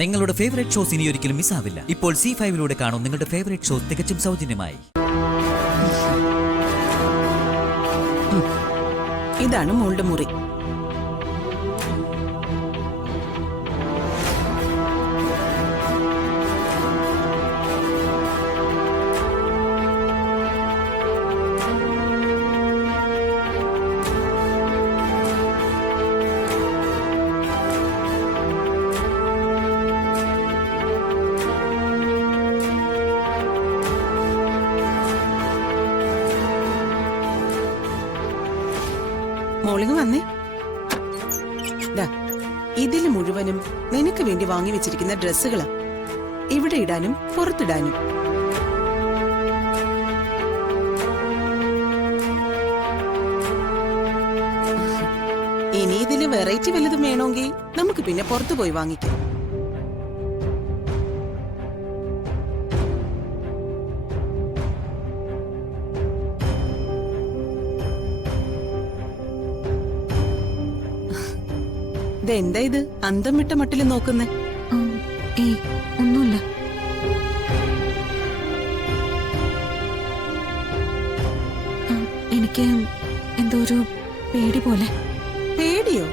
നിങ്ങളുടെ favourite shows ഇനി ഒരിക്കലും മിസ്സാവില്ല. ഇപ്പോൾ C5 കാണും നിങ്ങളുടെ ഫേവറേറ്റ് ഷോസ് തികച്ചും സൗജന്യമായി. ഇതാണ് മോളുടെ മുറി. മോളിങ് വന്നേ. ഇതിൽ മുഴുവനും നിനക്ക് വേണ്ടി വാങ്ങി വെച്ചിരിക്കുന്ന ഡ്രസ്സുകളാ. ഇവിടെ ഇടാനും പുറത്തിടാനും. ഇനി ഇതില് വെറൈറ്റി വല്ലതും വേണമെങ്കിൽ നമുക്ക് പിന്നെ പുറത്തു പോയി വാങ്ങിക്കാം. ഇതെന്താ ഇത് അന്തം വിട്ട മട്ടില് നോക്കുന്നേ? ഒന്നുമില്ല. എനിക്ക് എന്തോ ഒരു പേടി പോലെ. പേടിയോ?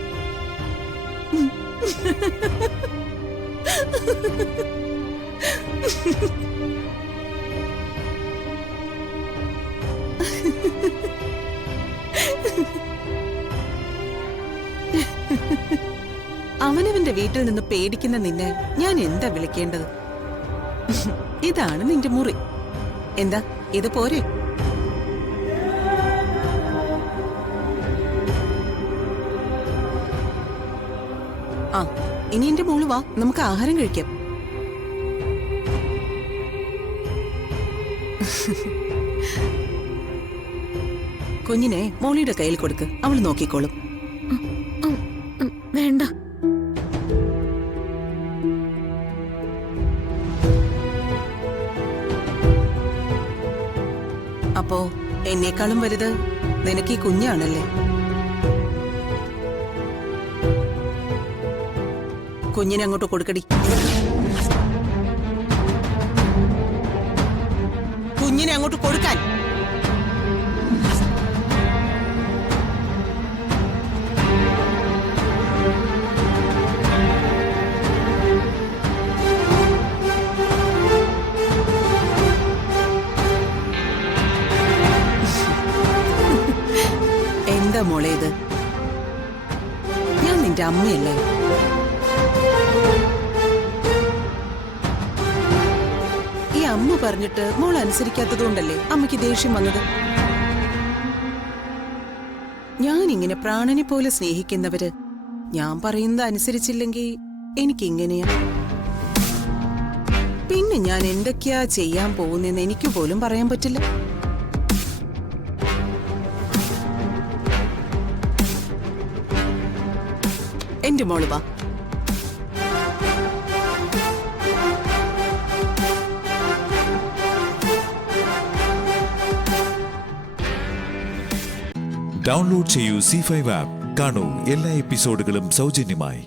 അവനവന്റെ വീട്ടിൽ നിന്ന് പേടിക്കുന്ന നിന്നെ ഞാൻ എന്താ വിളിക്കേണ്ടത്? ഇതാണ് നിന്റെ മുറി. എന്താ ഇത് പോരെ? ആ, ഇനി എന്റെ മോള് വാ, നമുക്ക് ആഹാരം കഴിക്കാം. കുഞ്ഞിനെ മോളിയുടെ കയ്യിൽ കൊടുക്ക്, അവൾ നോക്കിക്കോളും. വേണ്ട. അപ്പോ എന്നേക്കാളും വലുത് നിനക്ക് ഈ കുഞ്ഞാണല്ലേ? കുഞ്ഞിനെ അങ്ങോട്ട് കൊടുക്കടി. കുഞ്ഞിനെ അങ്ങോട്ട് കൊടുക്കാൻ. എന്താ മോളെ ഇത്? ഞാൻ നിന്റെ അമ്മയല്ലേ? ഈ അമ്മ പറഞ്ഞിട്ട് മോൾ അനുസരിക്കാത്തതുകൊണ്ടല്ലേ അമ്മയ്ക്ക് ദേഷ്യം വന്നത്? ഞാനിങ്ങനെ പ്രാണനെ പോലെ സ്നേഹിക്കുന്നവര് ഞാൻ പറയുന്നത് അനുസരിച്ചില്ലെങ്കിൽ എനിക്കിങ്ങനെയാ. പിന്നെ ഞാൻ എന്തൊക്കെയാ ചെയ്യാൻ പോകുന്നെന്ന് എനിക്ക് പോലും പറയാൻ പറ്റില്ല. എന്റെ മോള് വാ. ഡൗൺലോഡ് ചെയ്യൂ C5 ആപ്പ്. കാണൂ എല്ലാ എപ്പിസോഡുകളും സൗജന്യമായി.